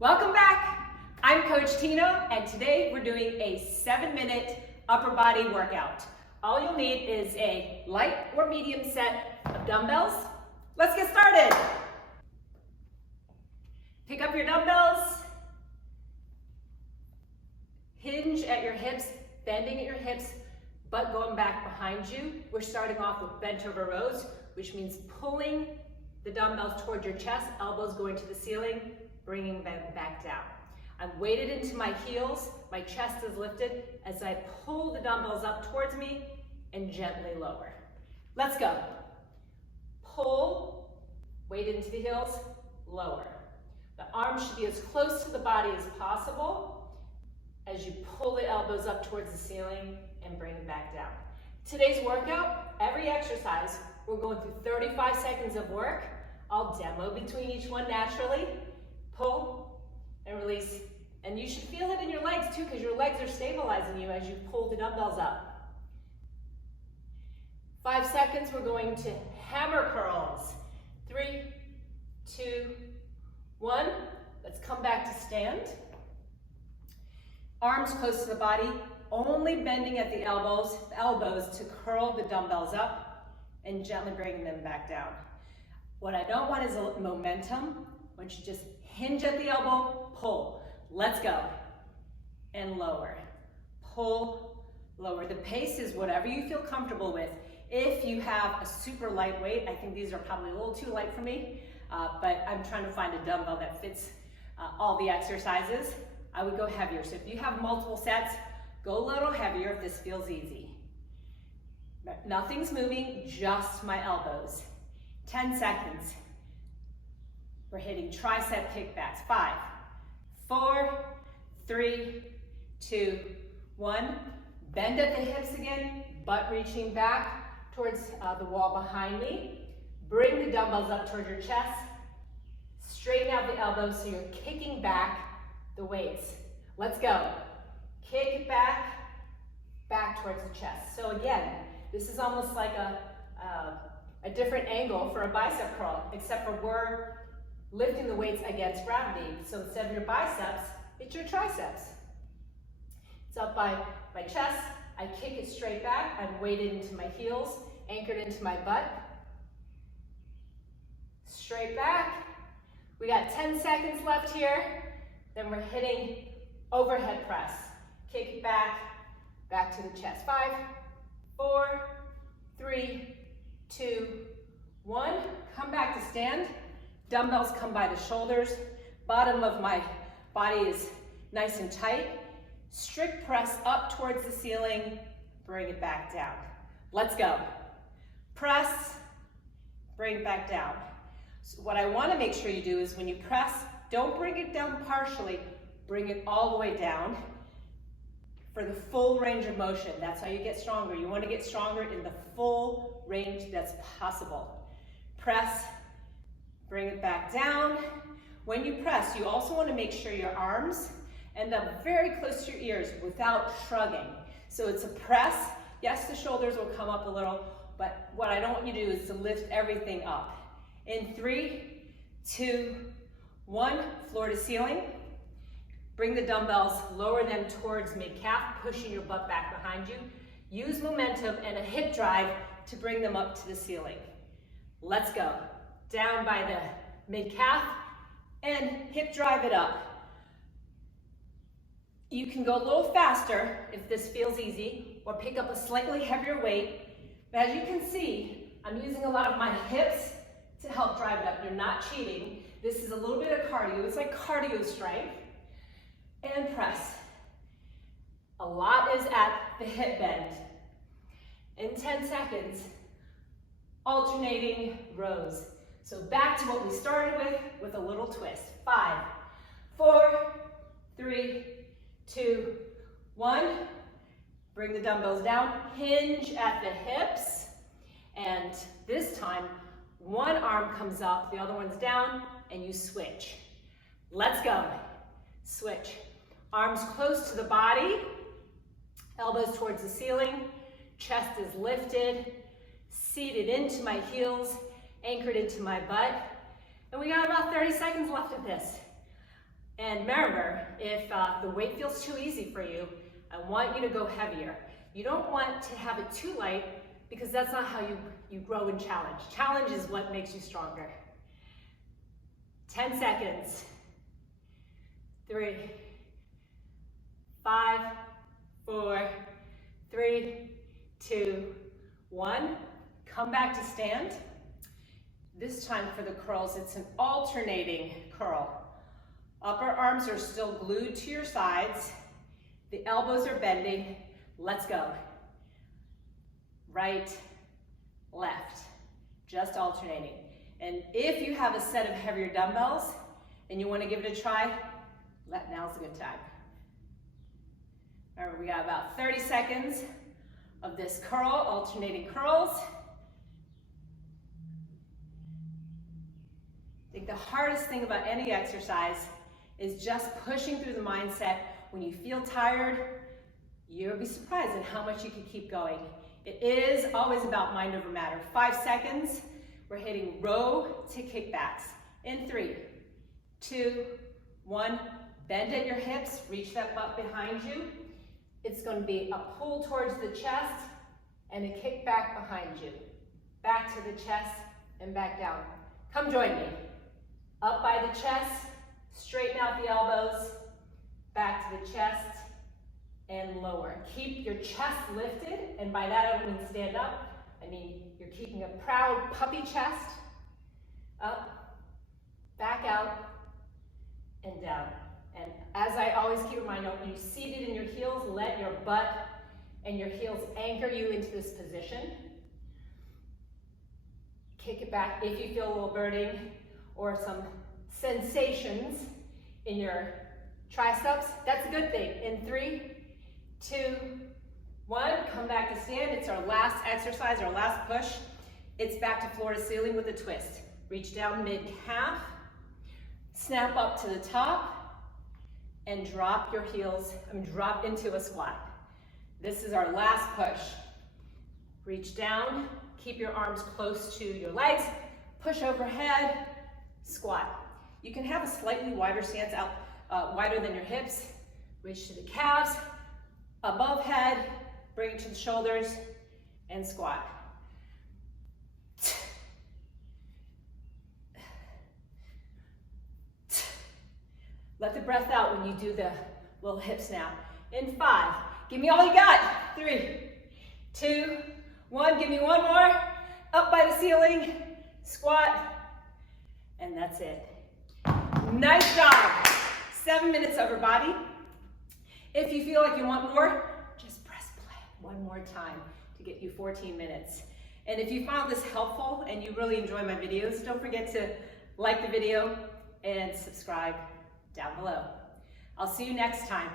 Welcome back. I'm Coach Tina, and today we're doing a 7-minute upper body workout. All you'll need is a light or medium set of dumbbells. Let's get started. Pick up your dumbbells. Hinge at your hips, bending at your hips, butt going back behind you. We're starting off with bent over rows, which means pulling the dumbbells toward your chest, elbows going to the ceiling, bringing them back down. I'm weighted into my heels, my chest is lifted as I pull the dumbbells up towards me and gently lower. Let's go. Pull, weight into the heels, lower. The arms should be as close to the body as possible as you pull the elbows up towards the ceiling and bring them back down. Today's workout, every exercise, we're going through 35 seconds of work. I'll demo between each one naturally. Pull and release. And you should feel it in your legs too, because your legs are stabilizing you as you pull the dumbbells up. 5 seconds, we're going to hammer curls. 3, 2, 1. Let's come back to stand. Arms close to the body, only bending at the elbows to curl the dumbbells up and gently bring them back down. What I don't want is a momentum. I want you to just hinge at the elbow, pull. Let's go. And lower. Pull, lower. The pace is whatever you feel comfortable with. If you have a super light weight, I think these are probably a little too light for me, but I'm trying to find a dumbbell that fits all the exercises. I would go heavier. So if you have multiple sets, go a little heavier if this feels easy. Nothing's moving, just my elbows. 10 seconds. We're hitting tricep kickbacks. 5, 4, 3, 2, 1. Bend at the hips again, butt reaching back towards the wall behind me. Bring the dumbbells up towards your chest. Straighten out the elbows so you're kicking back the weights. Let's go. Kick it back, back towards the chest. So again, this is almost like a different angle for a bicep curl, except for we're lifting the weights against gravity. So instead of your biceps, it's your triceps. It's up by my chest. I kick it straight back. I'm weighted into my heels, anchored into my butt. Straight back. We got 10 seconds left here. Then we're hitting overhead press. Kick it back, back to the chest. 5, 4, 3, 2, 1. Come back to stand. Dumbbells come by the shoulders. Bottom of my body is nice and tight. Strict press up towards the ceiling. Bring it back down. Let's go. Press, bring it back down. So what I want to make sure you do is when you press, don't bring it down partially. Bring it all the way down for the full range of motion. That's how you get stronger. You want to get stronger in the full range that's possible. Press, bring it back down. When you press, you also want to make sure your arms end up very close to your ears without shrugging. So it's a press. Yes, the shoulders will come up a little, but what I don't want you to do is to lift everything up. In 3, 2, 1, floor to ceiling. Bring the dumbbells, lower them towards mid-calf, pushing your butt back behind you. Use momentum and a hip drive to bring them up to the ceiling. Let's go. Down by the mid-calf and hip drive it up. You can go a little faster if this feels easy, or pick up a slightly heavier weight. But as you can see, I'm using a lot of my hips to help drive it up. You're not cheating. This is a little bit of cardio. It's like cardio strength. And press. A lot is at the hip bend. In 10 seconds, alternating rows. So back to what we started with a little twist. 5, 4, 3, 2, 1. Bring the dumbbells down, hinge at the hips, and this time, one arm comes up, the other one's down, and you switch. Let's go. Switch. Arms close to the body, elbows towards the ceiling, chest is lifted, seated into my heels, anchored into my butt. And we got about 30 seconds left of this. And And remember, if the weight feels too easy for you, I want you to go heavier. You don't want to have it too light because that's not how you grow in challenge. Challenge is what makes you stronger. 10 seconds. 3, 5, 4, 3, 2, 1. Come back to stand. This time for the curls, it's an alternating curl. Upper arms are still glued to your sides. The elbows are bending. Let's go. Right, left, just alternating. And if you have a set of heavier dumbbells and you want to give it a try, now's a good time. Remember, we got about 30 seconds of this curl, alternating curls. I think the hardest thing about any exercise is just pushing through the mindset. When you feel tired, you'll be surprised at how much you can keep going. It is always about mind over matter. 5 seconds, we're hitting row to kickbacks. In 3, 2, 1, bend at your hips, reach that butt behind you. It's going to be a pull towards the chest and a kick back behind you. Back to the chest and back down. Come join me. Up by the chest, straighten out the elbows, back to the chest, and lower. Keep your chest lifted, and by that I don't mean stand up. I mean you're keeping a proud puppy chest. Up, back out, and down. And as I always keep reminding you, when you're seated in your heels, let your butt and your heels anchor you into this position. Kick it back if you feel a little burning or some sensations in your triceps. That's a good thing. In 3, 2, 1, come back to stand. It's our last exercise, our last push. It's back to floor to ceiling with a twist. Reach down mid-calf, snap up to the top, and drop your heels, drop into a squat. This is our last push. Reach down, keep your arms close to your legs, push overhead, squat. You can have a slightly wider stance out, wider than your hips. Reach to the calves, above head, bring it to the shoulders, and squat. Let the breath out when you do the little hip snap. In 5, give me all you got. 3, 2, 1, give me one more. Up by the ceiling, squat, and that's it. Nice job. 7 minutes over body. If you feel like you want more, just press play one more time to get you 14 minutes. And if you found this helpful and you really enjoy my videos, don't forget to like the video and subscribe down below. I'll see you next time.